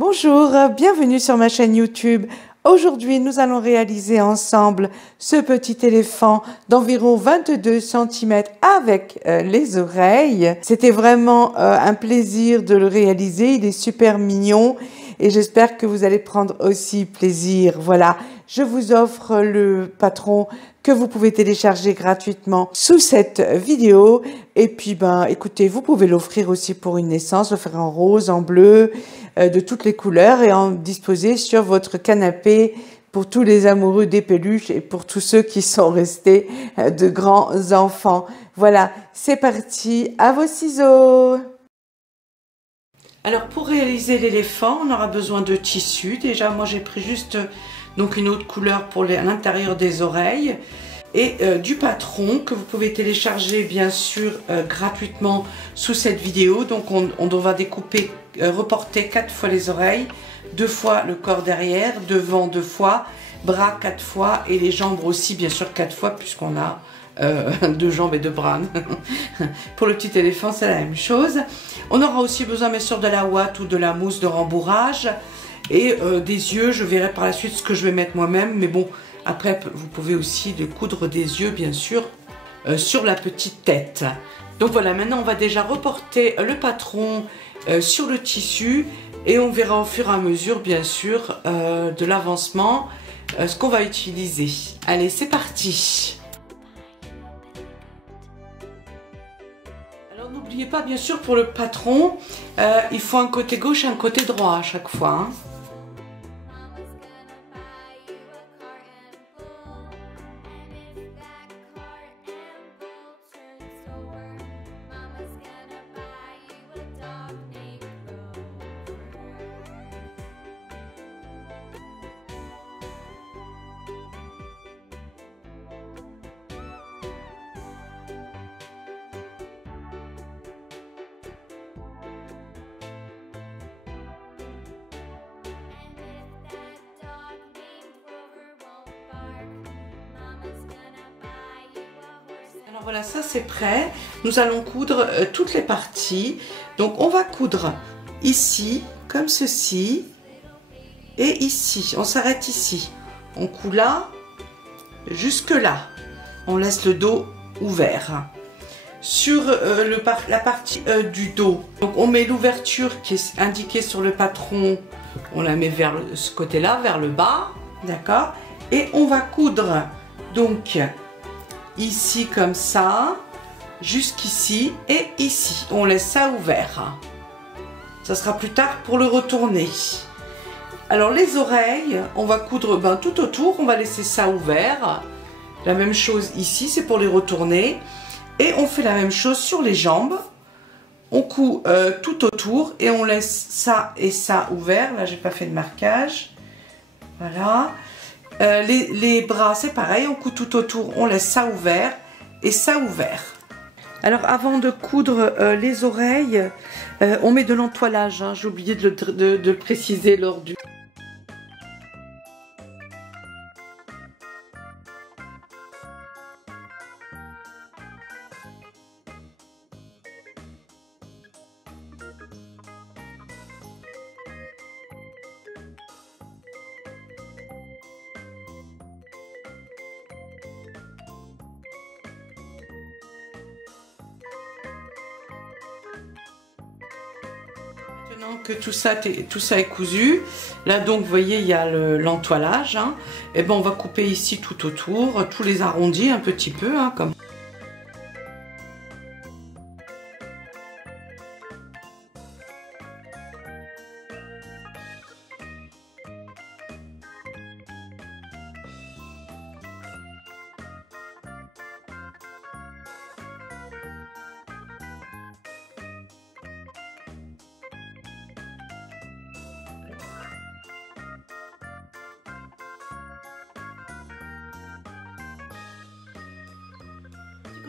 Bonjour, bienvenue sur ma chaîne YouTube. Aujourd'hui, nous allons réaliser ensemble ce petit éléphant d'environ 22 cm avec les oreilles. C'était vraiment un plaisir de le réaliser. Il est super mignon et j'espère que vous allez prendre aussi plaisir. Voilà, je vous offre le patron que vous pouvez télécharger gratuitement sous cette vidéo. Et puis, écoutez, vous pouvez l'offrir aussi pour une naissance, le faire en rose, en bleu, de toutes les couleurs et en disposer sur votre canapé pour tous les amoureux des peluches et pour tous ceux qui sont restés de grands enfants. Voilà, c'est parti, à vos ciseaux. Alors, pour réaliser l'éléphant, on aura besoin de tissu. Déjà, moi, j'ai pris juste donc une autre couleur pour à l'intérieur des oreilles et du patron que vous pouvez télécharger bien sûr gratuitement sous cette vidéo. Donc on va découper, reporter 4 fois les oreilles, 2 fois le corps derrière, devant 2 fois, bras 4 fois et les jambes aussi bien sûr 4 fois puisqu'on a 2 jambes et 2 bras. Pour le petit éléphant c'est la même chose. On aura aussi besoin bien sûr de la ouate ou de la mousse de rembourrage et des yeux. Je verrai par la suite ce que je vais mettre moi-même, mais bon, après vous pouvez aussi coudre des yeux bien sûr sur la petite tête. Donc voilà, maintenant on va déjà reporter le patron sur le tissu et on verra au fur et à mesure bien sûr de l'avancement ce qu'on va utiliser. Allez, c'est parti. Alors n'oubliez pas bien sûr pour le patron, il faut un côté gauche et un côté droit à chaque fois, hein. Alors voilà, ça c'est prêt. Nous allons coudre toutes les parties. Donc on va coudre ici, comme ceci, et ici. On s'arrête ici. On coud là, jusque là. On laisse le dos ouvert. Sur la partie du dos, donc on met l'ouverture qui est indiquée sur le patron. On la met vers ce côté-là, vers le bas, d'accord. Et on va coudre donc ici comme ça, jusqu'ici et ici. On laisse ça ouvert. Ça sera plus tard pour le retourner. Alors les oreilles, on va coudre tout autour. On va laisser ça ouvert. La même chose ici, c'est pour les retourner. Et on fait la même chose sur les jambes. On coud tout autour et on laisse ça et ça ouvert. Là, j'ai pas fait de marquage. Voilà. Les bras, c'est pareil, on coud tout autour, on laisse ça ouvert et ça ouvert. Alors avant de coudre les oreilles, on met de l'entoilage, hein, j'ai oublié de le préciser lors du... Maintenant que tout ça est cousu, là donc vous voyez il y a l'entoilage, hein, et on va couper ici tout autour, tous les arrondis un petit peu, hein, comme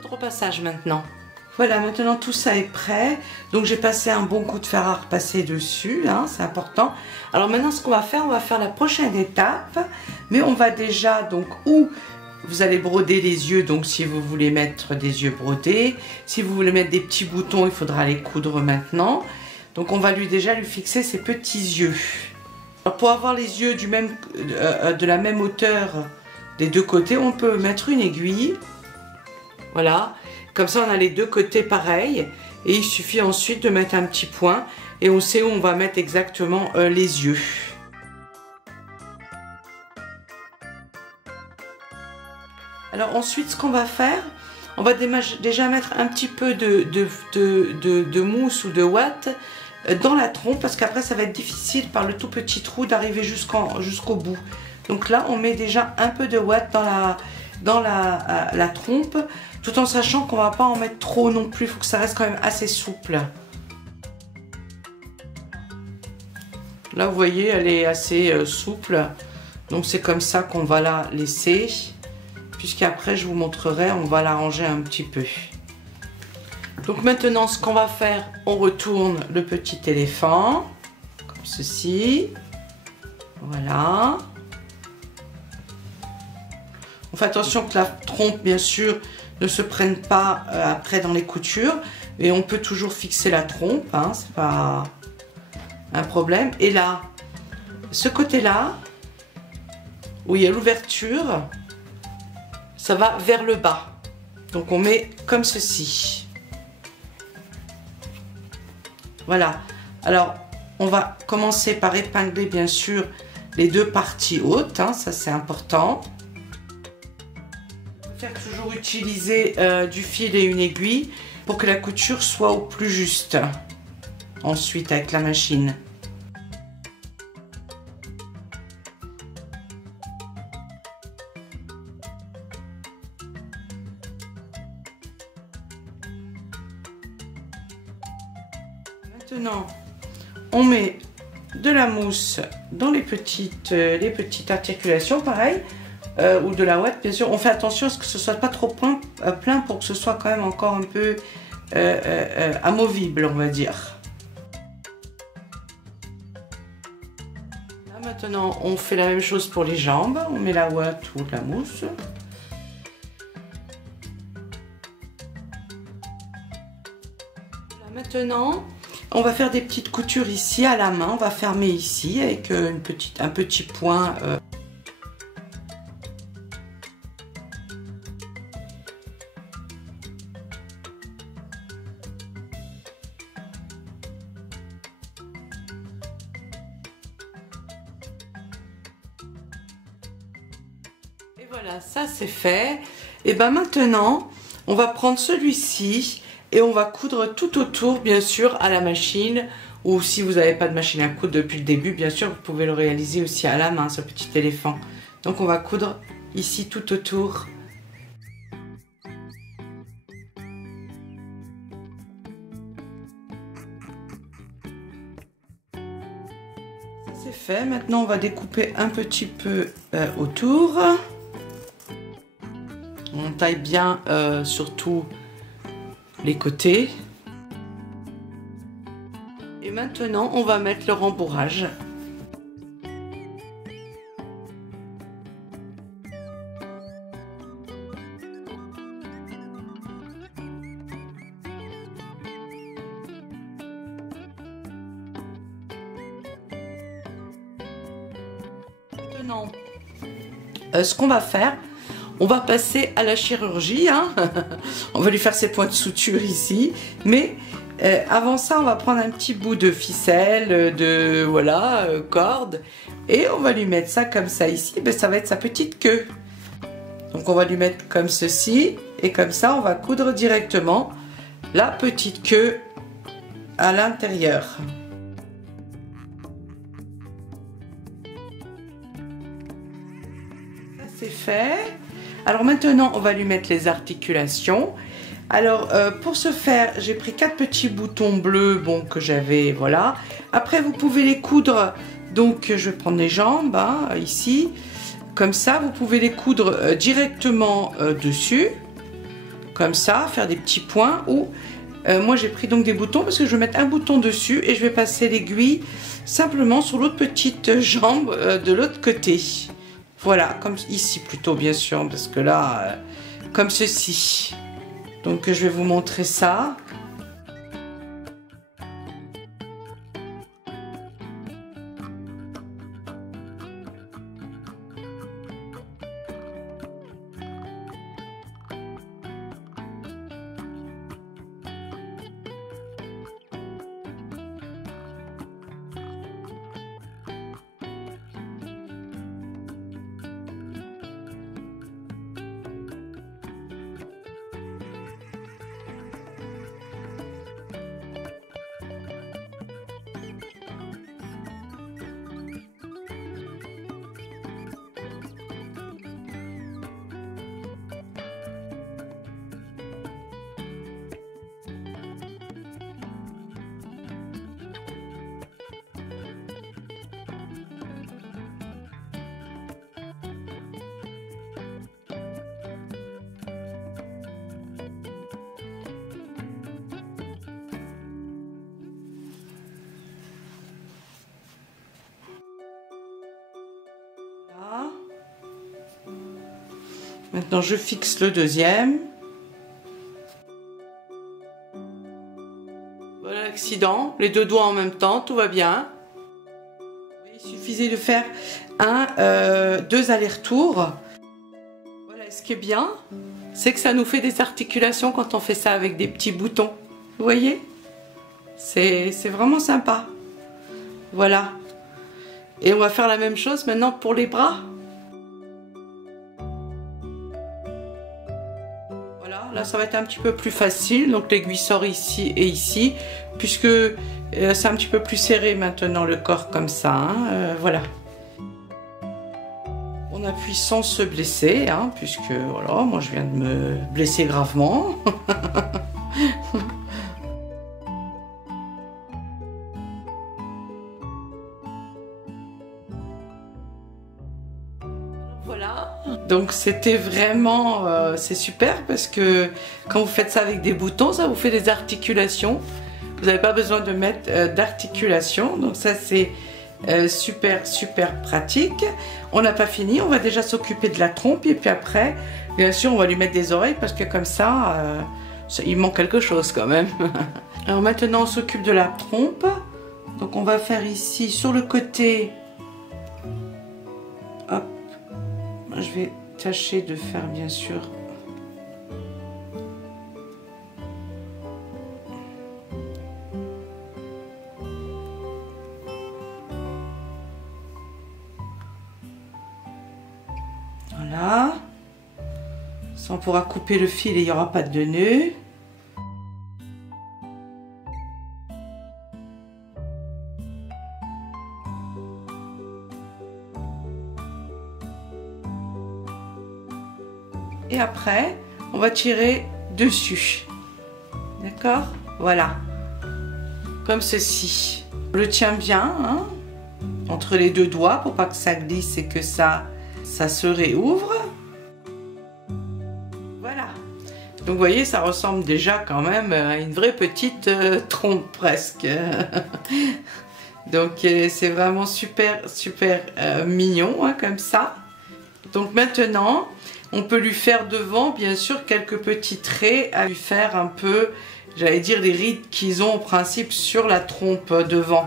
de repassage maintenant. Voilà, maintenant tout ça est prêt. Donc j'ai passé un bon coup de fer à repasser dessus, hein, c'est important. Alors maintenant ce qu'on va faire la prochaine étape. Mais on va déjà donc vous allez broder les yeux, donc si vous voulez mettre des yeux brodés. Si vous voulez mettre des petits boutons, il faudra les coudre maintenant. Donc on va déjà lui fixer ses petits yeux. Alors pour avoir les yeux de la même hauteur des deux côtés, on peut mettre une aiguille. Voilà, comme ça on a les deux côtés pareils. Et il suffit ensuite de mettre un petit point et on sait où on va mettre exactement les yeux. Alors ensuite, ce qu'on va faire, on va déjà mettre un petit peu de mousse ou de ouate dans la trompe, parce qu'après ça va être difficile par le tout petit trou d'arriver jusqu'au bout. Donc là, on met déjà un peu de ouate dans la trompe, tout en sachant qu'on va pas en mettre trop non plus, il faut que ça reste quand même assez souple. Là, vous voyez, elle est assez souple, donc c'est comme ça qu'on va la laisser. Puisqu'après je vous montrerai, on va l'arranger un petit peu. Donc maintenant ce qu'on va faire, on retourne le petit éléphant, comme ceci. Voilà. On fait attention que la trompe bien sûr ne se prenne pas après dans les coutures. Et on peut toujours fixer la trompe, hein, c'est pas un problème. Et là, ce côté-là, où il y a l'ouverture, ça va vers le bas. Donc on met comme ceci. Voilà. Alors on va commencer par épingler bien sûr les deux parties hautes, hein, ça c'est important. On va faire toujours utiliser du fil et une aiguille pour que la couture soit au plus juste. Ensuite avec la machine. Maintenant, on met de la mousse dans les petites articulations, pareil, ou de la ouate, bien sûr. On fait attention à ce que ce soit pas trop plein pour que ce soit quand même encore un peu amovible, on va dire. Là, maintenant, on fait la même chose pour les jambes. On met la ouate ou de la mousse. Là, maintenant, on va faire des petites coutures ici à la main. On va fermer ici avec un petit point. Et voilà, ça c'est fait. Et ben maintenant, on va prendre celui-ci. Et on va coudre tout autour, bien sûr, à la machine. Ou si vous n'avez pas de machine à coudre depuis le début, bien sûr, vous pouvez le réaliser aussi à la main, ce petit éléphant. Donc on va coudre ici tout autour. Ça c'est fait. Maintenant, on va découper un petit peu autour. On taille bien surtout les côtés. Et maintenant, on va mettre le rembourrage. Maintenant, ce qu'on va faire, on va passer à la chirurgie, hein. On va lui faire ses points de suture ici, mais avant ça, on va prendre un petit bout de ficelle, corde, et on va lui mettre ça comme ça ici. Ben, ça va être sa petite queue. Donc on va lui mettre comme ceci, et comme ça, on va coudre directement la petite queue à l'intérieur. Ça c'est fait. Alors maintenant, on va lui mettre les articulations. Alors, pour ce faire, j'ai pris 4 petits boutons bleus, bon, que j'avais, voilà. Après, vous pouvez les coudre, donc je vais prendre les jambes, hein, ici. Comme ça, vous pouvez les coudre directement dessus. Comme ça, faire des petits points. Ou, moi, j'ai pris donc des boutons, parce que je vais mettre un bouton dessus et je vais passer l'aiguille simplement sur l'autre petite jambe de l'autre côté. Voilà, comme ici plutôt, bien sûr, parce que là, comme ceci. Donc, je vais vous montrer ça. Maintenant je fixe le deuxième. Voilà l'accident, les deux doigts en même temps, tout va bien. Il suffisait de faire deux allers-retours. Voilà, ce qui est bien, c'est que ça nous fait des articulations quand on fait ça avec des petits boutons. Vous voyez? C'est vraiment sympa. Voilà. Et on va faire la même chose maintenant pour les bras. Voilà, là ça va être un petit peu plus facile. Donc l'aiguille sort ici et ici, puisque c'est un petit peu plus serré maintenant le corps comme ça. Hein, voilà. On appuie sans se blesser, hein, puisque voilà, moi je viens de me blesser gravement. Voilà, donc c'était vraiment, c'est super parce que quand vous faites ça avec des boutons, ça vous fait des articulations. Vous n'avez pas besoin de mettre d'articulation, donc ça c'est super pratique. On n'a pas fini, on va déjà s'occuper de la trompe et puis après, bien sûr, on va lui mettre des oreilles parce que comme ça, il manque quelque chose quand même. Alors maintenant, on s'occupe de la trompe. Donc on va faire ici sur le côté. Hop. Je vais tâcher de faire bien sûr. Voilà. Ça on pourra couper le fil et il n'y aura pas de nœud. Et après, on va tirer dessus. D'accord? Voilà. Comme ceci. On le tient bien, hein, entre les deux doigts pour pas que ça glisse et que ça se réouvre. Voilà. Donc vous voyez, ça ressemble déjà quand même à une vraie petite trompe presque. Donc c'est vraiment super mignon, hein, comme ça. Donc maintenant, on peut lui faire devant, bien sûr, quelques petits traits à lui faire un peu, j'allais dire, les rides qu'ils ont au principe sur la trompe devant.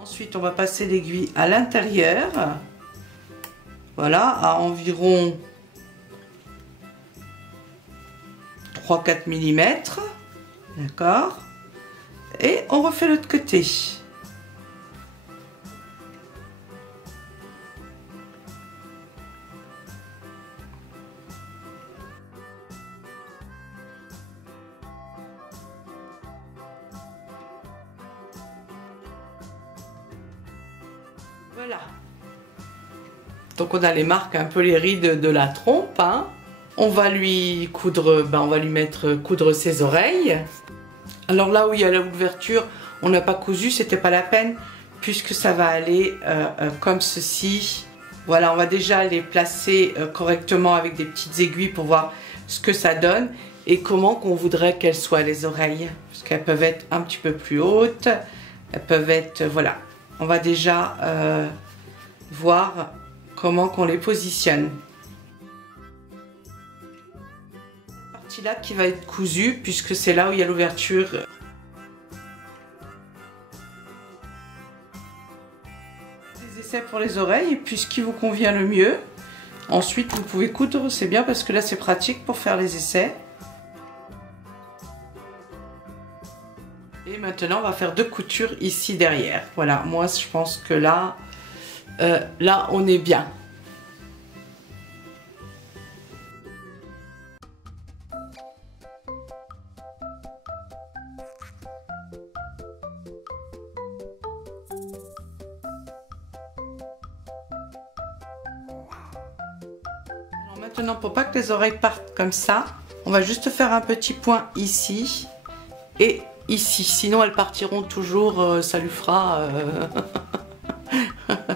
Ensuite, on va passer l'aiguille à l'intérieur. Voilà, à environ 3-4 mm, d'accord, et on refait l'autre côté. Voilà. Donc on a les marques, un peu les rides de la trompe, hein. On va lui coudre, on va lui coudre ses oreilles. Alors là où il y a l'ouverture, on n'a pas cousu, c'était pas la peine, puisque ça va aller comme ceci. Voilà, on va déjà les placer correctement avec des petites aiguilles pour voir ce que ça donne et comment qu'on voudrait qu'elles soient les oreilles. Parce qu'elles peuvent être un petit peu plus hautes, elles peuvent être, voilà. On va déjà voir comment qu'on les positionne. Là qui va être cousu puisque c'est là où il y a l'ouverture. Des essais pour les oreilles et puis ce qui vous convient le mieux. Ensuite vous pouvez coudre, c'est bien parce que là c'est pratique pour faire les essais. Et maintenant on va faire 2 coutures ici derrière. Voilà, moi je pense que là on est bien. Maintenant, pour pas que les oreilles partent comme ça, on va juste faire un petit point ici et ici. Sinon, elles partiront toujours, ça lui fera...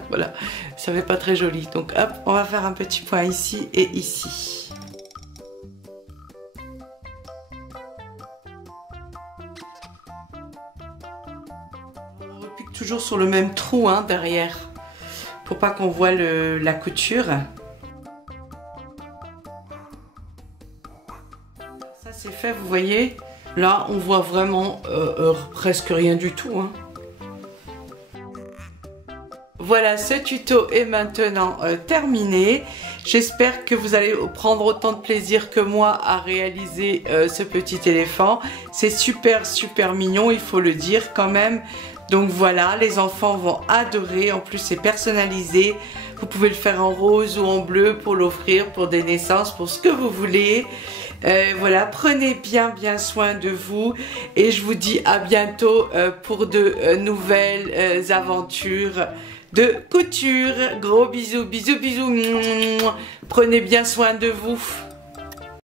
voilà, ça fait pas très joli. Donc hop, on va faire un petit point ici et ici. toujours sur le même trou hein, derrière, pour pas qu'on voit la couture. Ça c'est fait, vous voyez. Là on voit vraiment presque rien du tout. Hein. Voilà, ce tuto est maintenant terminé. J'espère que vous allez prendre autant de plaisir que moi à réaliser ce petit éléphant. C'est super mignon, il faut le dire quand même. Donc voilà, les enfants vont adorer. En plus, c'est personnalisé. Vous pouvez le faire en rose ou en bleu pour l'offrir pour des naissances, pour ce que vous voulez. Voilà, prenez bien soin de vous et je vous dis à bientôt pour de nouvelles aventures de couture. Gros bisous. Prenez bien soin de vous.